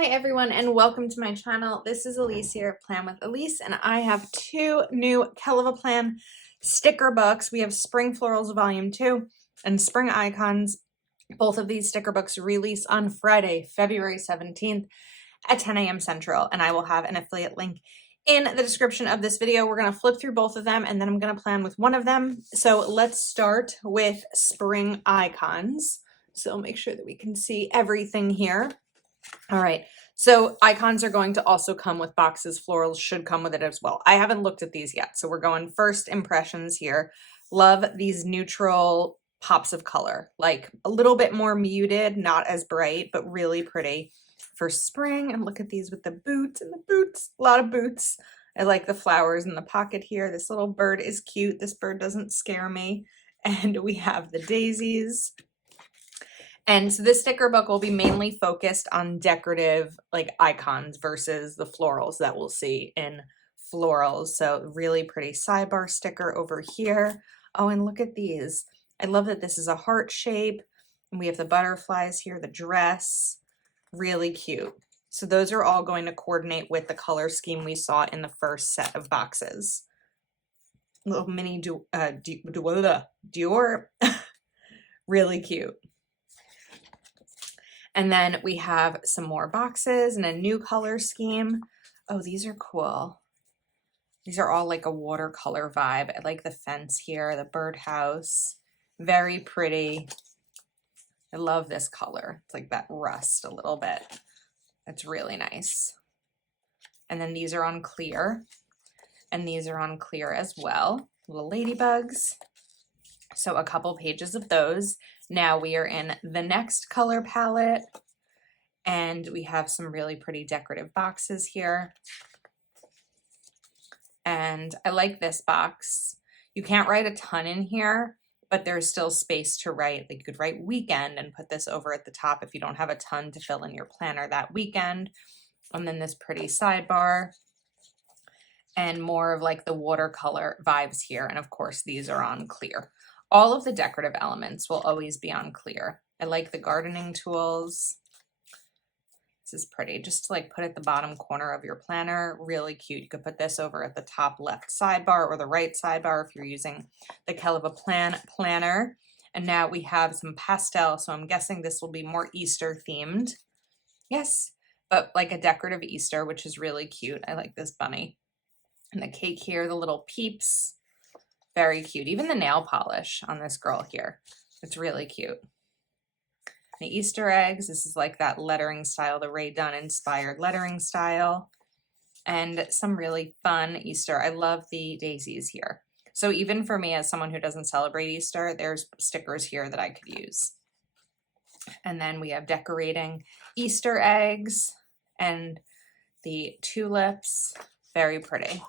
Hi everyone and welcome to my channel. This is Elise here, Plan with Elise, and I have two new Kelva Plan sticker books. We have Spring Florals Volume 2 and Spring Icons. Both of these sticker books release on Friday, February 17th at 10 a.m. Central, and I will have an affiliate link in the description of this video. We're going to flip through both of them and then I'm going to plan with one of them. So let's start with Spring Icons. So make sure that we can see everything here. All right, so icons are going to also come with boxes. Florals should come with it as well. I haven't looked at these yet, so we're going first impressions here. Love these neutral pops of color, like a little bit more muted, not as bright, but really pretty for spring. And look at these with the boots and the boots, a lot of boots. I like the flowers in the pocket here. This little bird is cute. This bird doesn't scare me. And we have the daisies. And so this sticker book will be mainly focused on decorative like icons versus the florals that we'll see in Florals. So really pretty sidebar sticker over here. Oh, and look at these. I love that this is a heart shape. And we have the butterflies here, the dress. Really cute. So those are all going to coordinate with the color scheme we saw in the first set of boxes. Little mini Dior. Really cute. And then we have some more boxes and a new color scheme. Oh, these are cool. These are all like a watercolor vibe. I like the fence here, the birdhouse. Very pretty. I love this color. It's like that rust a little bit. It's really nice. And then these are on clear. And these are on clear as well. Little ladybugs. So a couple pages of those. Now we are in the next color palette and we have some really pretty decorative boxes here. And I like this box. You can't write a ton in here, but there's still space to write. Like you could write weekend and put this over at the top if you don't have a ton to fill in your planner that weekend. And then this pretty sidebar and more of like the watercolor vibes here. And of course, these are on clear. All of the decorative elements will always be on clear. I like the gardening tools. This is pretty. Just to like put at the bottom corner of your planner. Really cute. You could put this over at the top left sidebar or the right sidebar if you're using the Kelva planner. And now we have some pastel. So I'm guessing this will be more Easter themed. Yes, but like a decorative Easter, which is really cute. I like this bunny. And the cake here, the little peeps. Very cute. Even the nail polish on this girl here. It's really cute. The Easter eggs. This is like that lettering style, the Ray Dunn inspired lettering style. And some really fun Easter. I love the daisies here. So even for me as someone who doesn't celebrate Easter, there's stickers here that I could use. And then we have decorating Easter eggs and the tulips. Very pretty.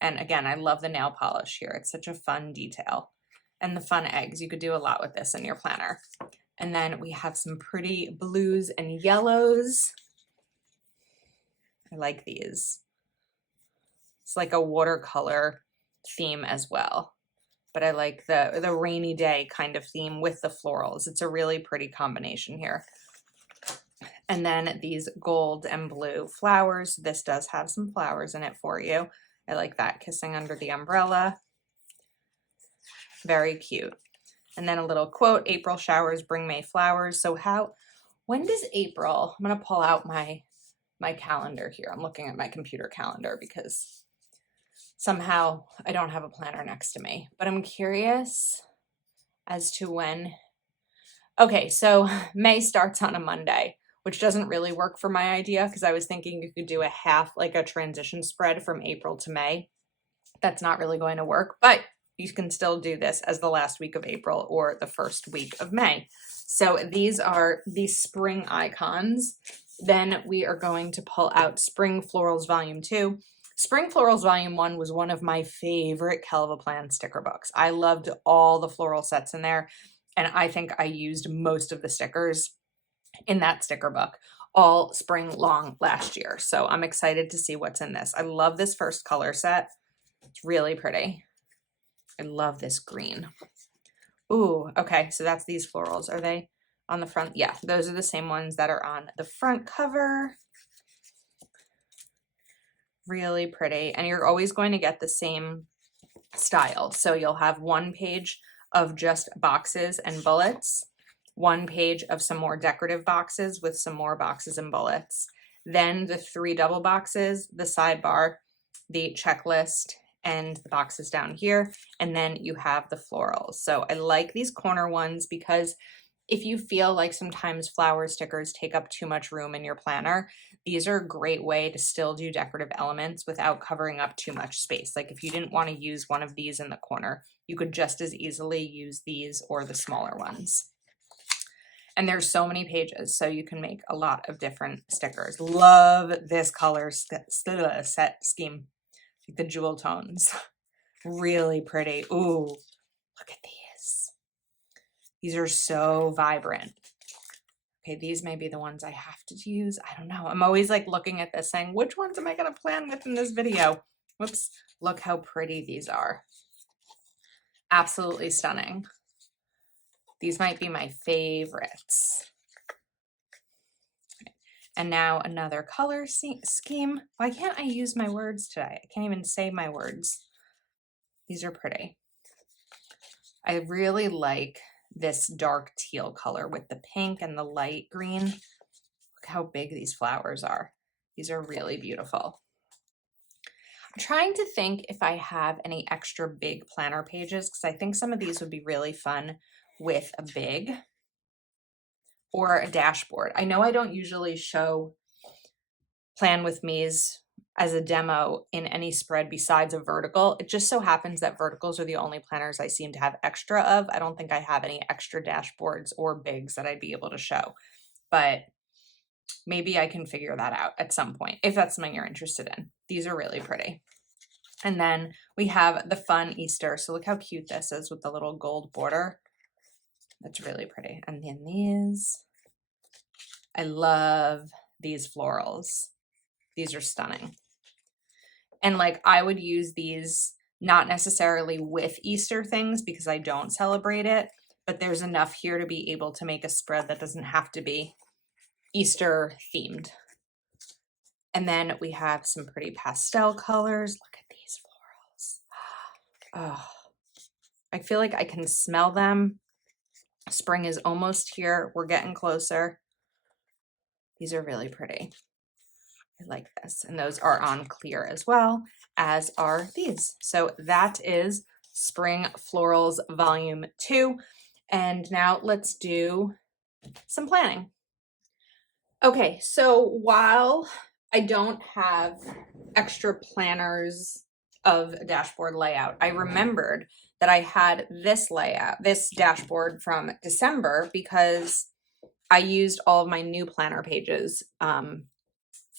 And again, I love the nail polish here. It's such a fun detail. And the fun eggs. You could do a lot with this in your planner. And then we have some pretty blues and yellows. I like these. It's like a watercolor theme as well. But I like the rainy day kind of theme with the florals. It's a really pretty combination here. And then these gold and blue flowers. This does have some flowers in it for you. I like that, kissing under the umbrella. Very cute. And then a little quote, April showers bring May flowers. So when does April, I'm going to pull out my calendar here. I'm looking at my computer calendar because somehow I don't have a planner next to me. But I'm curious as to when. Okay, so May starts on a Monday, which doesn't really work for my idea because I was thinking you could do a half, like a transition spread from April to May. That's not really going to work, but you can still do this as the last week of April or the first week of May. So these are the spring icons. Then we are going to pull out Spring Florals Volume 2. Spring Florals Volume 1 was one of my favorite Kelva Plan sticker books. I loved all the floral sets in there, and I think I used most of the stickers in that sticker book all spring long last year. So I'm excited to see what's in this. I love this first color set. It's really pretty. I love this green. Ooh, okay, so that's these florals. Are they on the front. Yeah, those are the same ones that are on the front cover. Really pretty. And you're always going to get the same style. So you'll have one page of just boxes and bullets, one page of some more decorative boxes with some more boxes and bullets, then the 3 double boxes, the sidebar, the checklist, and the boxes down here, and then you have the florals. So I like these corner ones because if you feel like sometimes flower stickers take up too much room in your planner, these are a great way to still do decorative elements without covering up too much space. Like if you didn't want to use one of these in the corner, you could just as easily use these or the smaller ones. And there's so many pages, so you can make a lot of different stickers. Love this color set scheme, like the jewel tones. Really pretty. Ooh, look at these. These are so vibrant. Okay, these may be the ones I have to use. I don't know. I'm always like looking at this saying, which ones am I going to plan with in this video? Whoops, look how pretty these are. Absolutely stunning. These might be my favorites. And now another color scheme. Why can't I use my words today? I can't even say my words. These are pretty. I really like this dark teal color with the pink and the light green. Look how big these flowers are. These are really beautiful. I'm trying to think if I have any extra big planner pages because I think some of these would be really fun with a big or a dashboard. I know I don't usually show Plan With Me's as a demo in any spread besides a vertical. It just so happens that verticals are the only planners I seem to have extra of. I don't think I have any extra dashboards or bigs that I'd be able to show, but maybe I can figure that out at some point if that's something you're interested in. These are really pretty. And then we have the fun Easter. So look how cute this is with the little gold border. That's really pretty. And then these, I love these florals. These are stunning. And like I would use these not necessarily with Easter things because I don't celebrate it, but there's enough here to be able to make a spread that doesn't have to be Easter themed. And then we have some pretty pastel colors. Look at these florals. Oh, I feel like I can smell them. Spring is almost here. We're getting closer. These are really pretty. I like this. And those are on clear as well, as are these. So that is Spring Florals Volume 2. And now let's do some planning. Okay, so while I don't have extra planners of a dashboard layout, I remembered that I had this layout, this dashboard from December because I used all of my new planner pages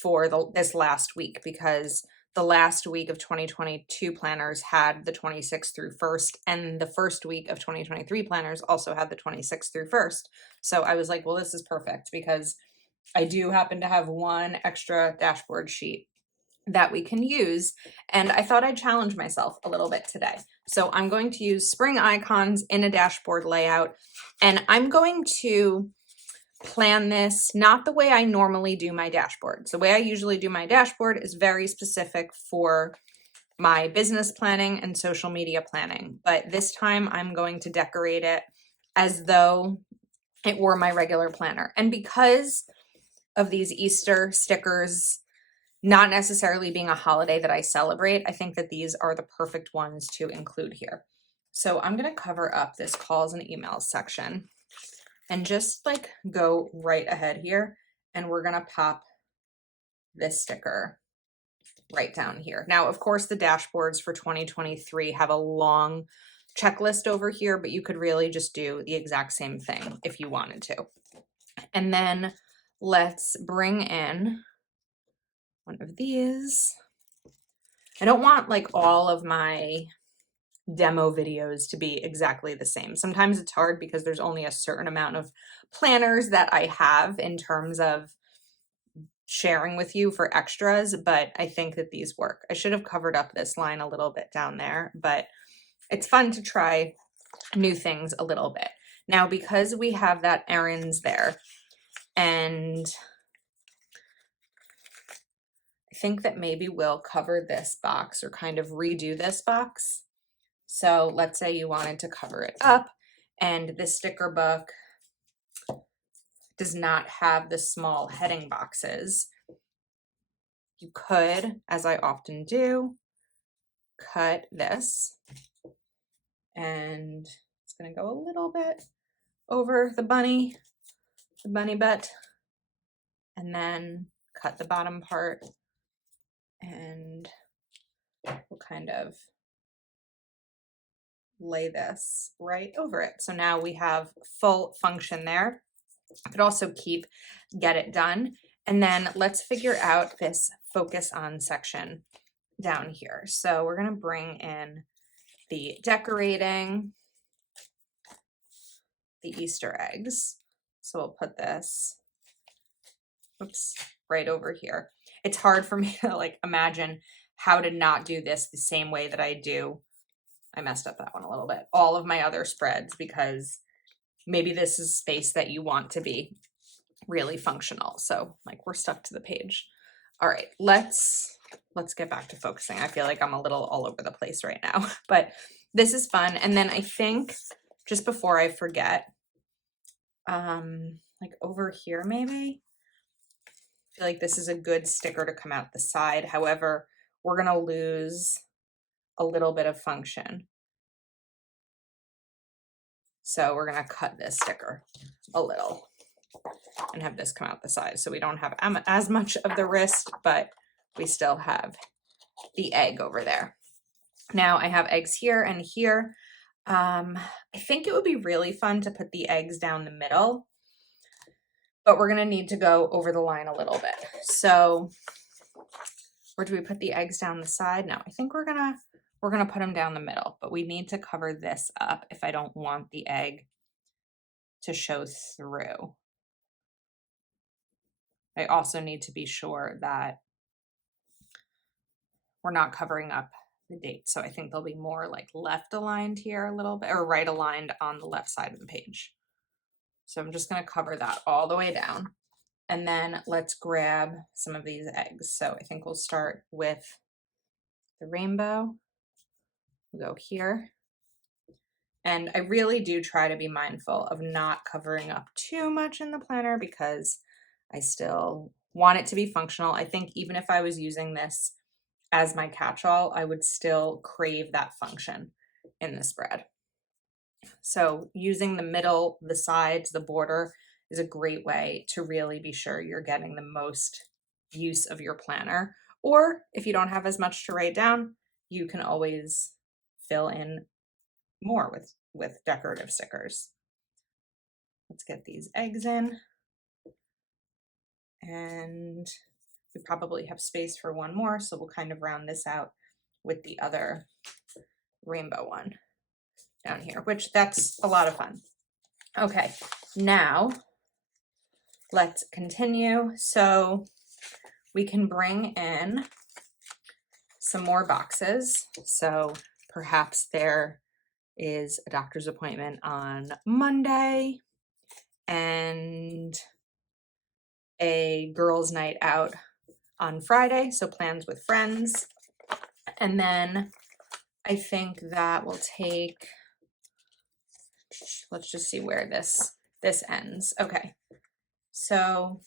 for this last week because the last week of 2022 planners had the 26th through 1st, and the first week of 2023 planners also had the 26th through 1st. So I was like, well, this is perfect because I do happen to have one extra dashboard sheet that we can use, and I thought I'd challenge myself a little bit today. So I'm going to use spring icons in a dashboard layout, and I'm going to plan this not the way I normally do my dashboards. The way I usually do my dashboard is very specific for my business planning and social media planning, but this time I'm going to decorate it as though it were my regular planner. And because of these Easter stickers not necessarily being a holiday that I celebrate, I think that these are the perfect ones to include here. So I'm going to cover up this calls and emails section and just like go right ahead here, and we're gonna pop this sticker right down here. Now, of course, the dashboards for 2023 have a long checklist over here, but you could really just do the exact same thing if you wanted to. And then let's bring in one of these. I don't want like all of my demo videos to be exactly the same. Sometimes it's hard because there's only a certain amount of planners that I have in terms of sharing with you for extras, but I think that these work. I should have covered up this line a little bit down there, but it's fun to try new things a little bit. Now, because we have that errands there, and I think that maybe we'll cover this box or kind of redo this box. So let's say you wanted to cover it up and the sticker book does not have the small heading boxes. You could, as I often do, cut this, and it's going to go a little bit over the bunny butt, and then cut the bottom part, and we'll kind of lay this right over it. So now we have full function there. You could also keep get it done. And then let's figure out this focus on section down here. So we're going to bring in the decorating, the Easter eggs. So we'll put this, oops, right over here. It's hard for me to like imagine how to not do this the same way that I do. I messed up that one a little bit. All of my other spreads, because maybe this is space that you want to be really functional. So like we're stuck to the page. All right, let's get back to focusing. I feel like I'm a little all over the place right now, but this is fun. And then I think just before I forget, like over here maybe, I feel like this is a good sticker to come out the side. However, we're gonna lose a little bit of function. So we're gonna cut this sticker a little and have this come out the side. So we don't have as much of the wrist, but we still have the egg over there. Now I have eggs here and here. I think it would be really fun to put the eggs down the middle, but we're gonna need to go over the line a little bit. So where do we put the eggs down the side? No, I think we're gonna put them down the middle, but we need to cover this up if I don't want the egg to show through. I also need to be sure that we're not covering up the date. So I think they'll be more like left aligned here a little bit, or right aligned on the left side of the page. So I'm just going to cover that all the way down. And then let's grab some of these eggs. So I think we'll start with the rainbow. We'll go here. And I really do try to be mindful of not covering up too much in the planner because I still want it to be functional. I think even if I was using this as my catch-all, I would still crave that function in the spread. So using the middle, the sides, the border is a great way to really be sure you're getting the most use of your planner. Or if you don't have as much to write down, you can always fill in more with decorative stickers. Let's get these eggs in. And we probably have space for one more, so we'll kind of round this out with the other rainbow one down here, which that's a lot of fun. Okay, now let's continue. So we can bring in some more boxes. So perhaps there is a doctor's appointment on Monday and a girls' night out on Friday, so plans with friends. And then I think that will take, let's just see where this ends. Okay, so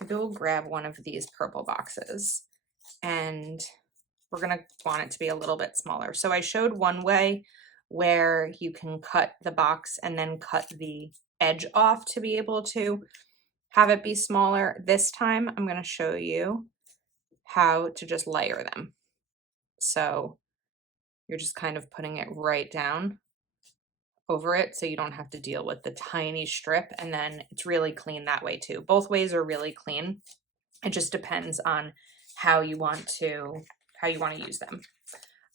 maybe we'll grab one of these purple boxes and we're gonna want it to be a little bit smaller. So I showed one way where you can cut the box and then cut the edge off to be able to have it be smaller. This time I'm gonna show you how to just layer them. So you're just kind of putting it right down over it so you don't have to deal with the tiny strip, and then it's really clean that way too. Both ways are really clean. It just depends on how you want to use them.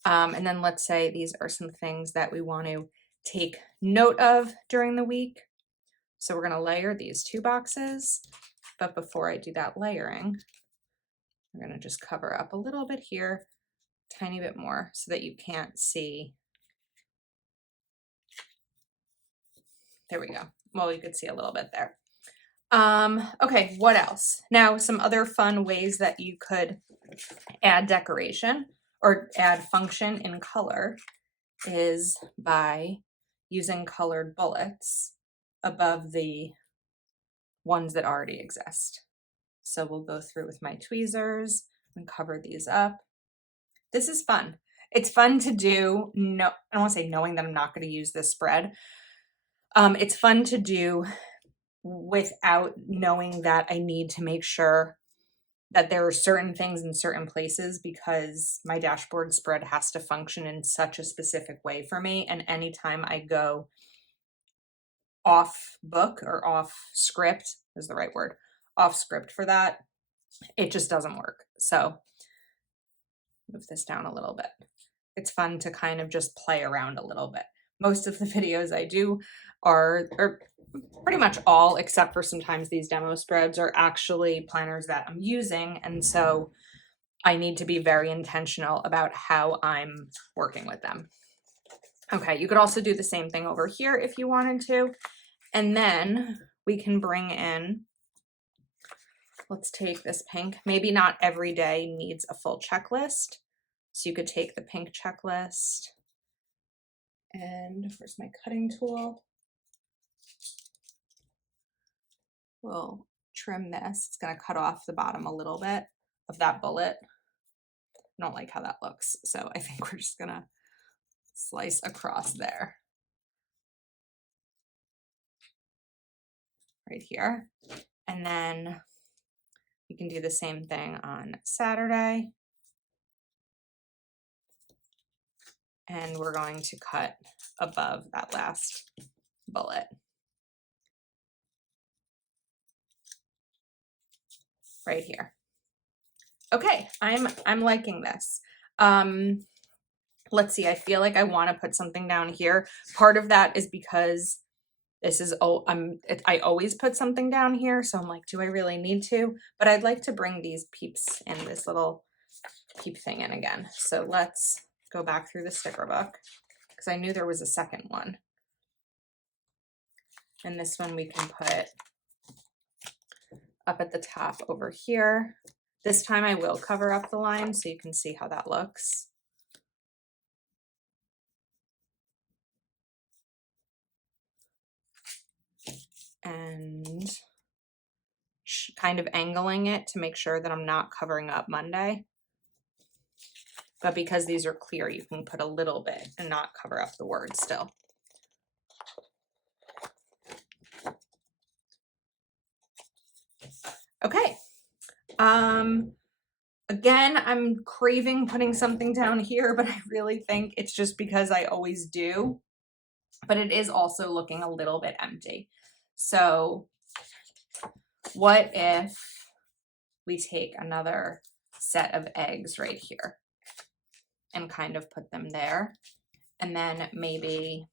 And then let's say these are some things that we want to take note of during the week. So we're going to layer these two boxes, but before I do that layering, I'm going to just cover up a little bit here, tiny bit more, so that you can't see There we go. Well, you could see a little bit there. Okay, what else? Now, some other fun ways that you could add decoration or add function in color is by using colored bullets above the ones that already exist. So we'll go through with my tweezers and cover these up. This is fun. It's fun to do. No, I don't want to say knowing that I'm not going to use this spread. It's fun to do without knowing that I need to make sure that there are certain things in certain places, because my dashboard spread has to function in such a specific way for me. And anytime I go off book or off script is the right word, off script for that, it just doesn't work. So move this down a little bit. It's fun to kind of just play around a little bit. Most of the videos I do are pretty much all, except for sometimes these demo spreads, are actually planners that I'm using. And so I need to be very intentional about how I'm working with them. Okay, you could also do the same thing over here if you wanted to. And then we can bring in, let's take this pink. Maybe not every day needs a full checklist. So you could take the pink checklist, and where's my cutting tool? We'll trim this. It's going to cut off the bottom a little bit of that bullet. I don't like how that looks, so I think we're just going to slice across there. Right here. And then you can do the same thing on Saturday. And we're going to cut above that last bullet. Right here. Okay, I'm liking this. Let's see, I feel like I want to put something down here. Part of that is because this is, I always put something down here, so I'm like, do I really need to? But I'd like to bring these peeps in, this little peep thing in again. So let's go back through the sticker book, because I knew there was a second one. And this one we can put up at the top over here. This time I will cover up the line so you can see how that looks. And kind of angling it to make sure that I'm not covering up Monday. But because these are clear, you can put a little bit and not cover up the word still. Okay. Again, I'm craving putting something down here, but I really think it's just because I always do. But it is also looking a little bit empty. So what if we take another set of eggs right here and kind of put them there, and then maybe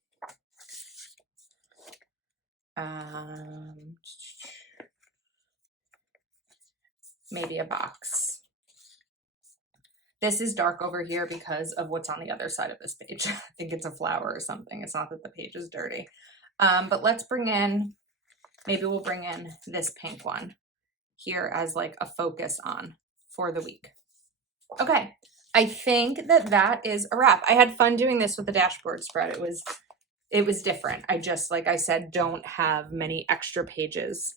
maybe a box. This is dark over here because of what's on the other side of this page. I think it's a flower or something. It's not that the page is dirty. But let's bring in, maybe we'll bring in this pink one here as like a focus on for the week. Okay, I think that that is a wrap. I had fun doing this with the dashboard spread. It was different. I just, like I said, don't have many extra pages.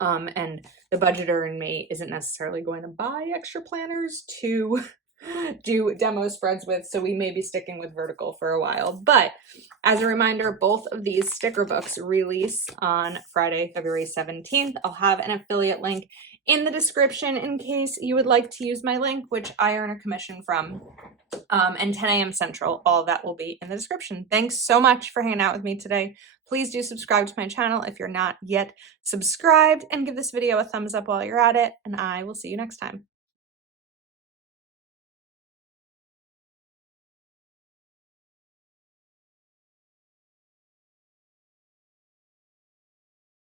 And the budgeter in me isn't necessarily going to buy extra planners to do demo spreads with, so we may be sticking with vertical for a while. But as a reminder, both of these sticker books release on Friday, February 17th. I'll have an affiliate link in the description in case you would like to use my link, which I earn a commission from. And 10 a.m. Central, all of that will be in the description. Thanks so much for hanging out with me today. Please do subscribe to my channel if you're not yet subscribed, and give this video a thumbs up while you're at it, and I will see you next time.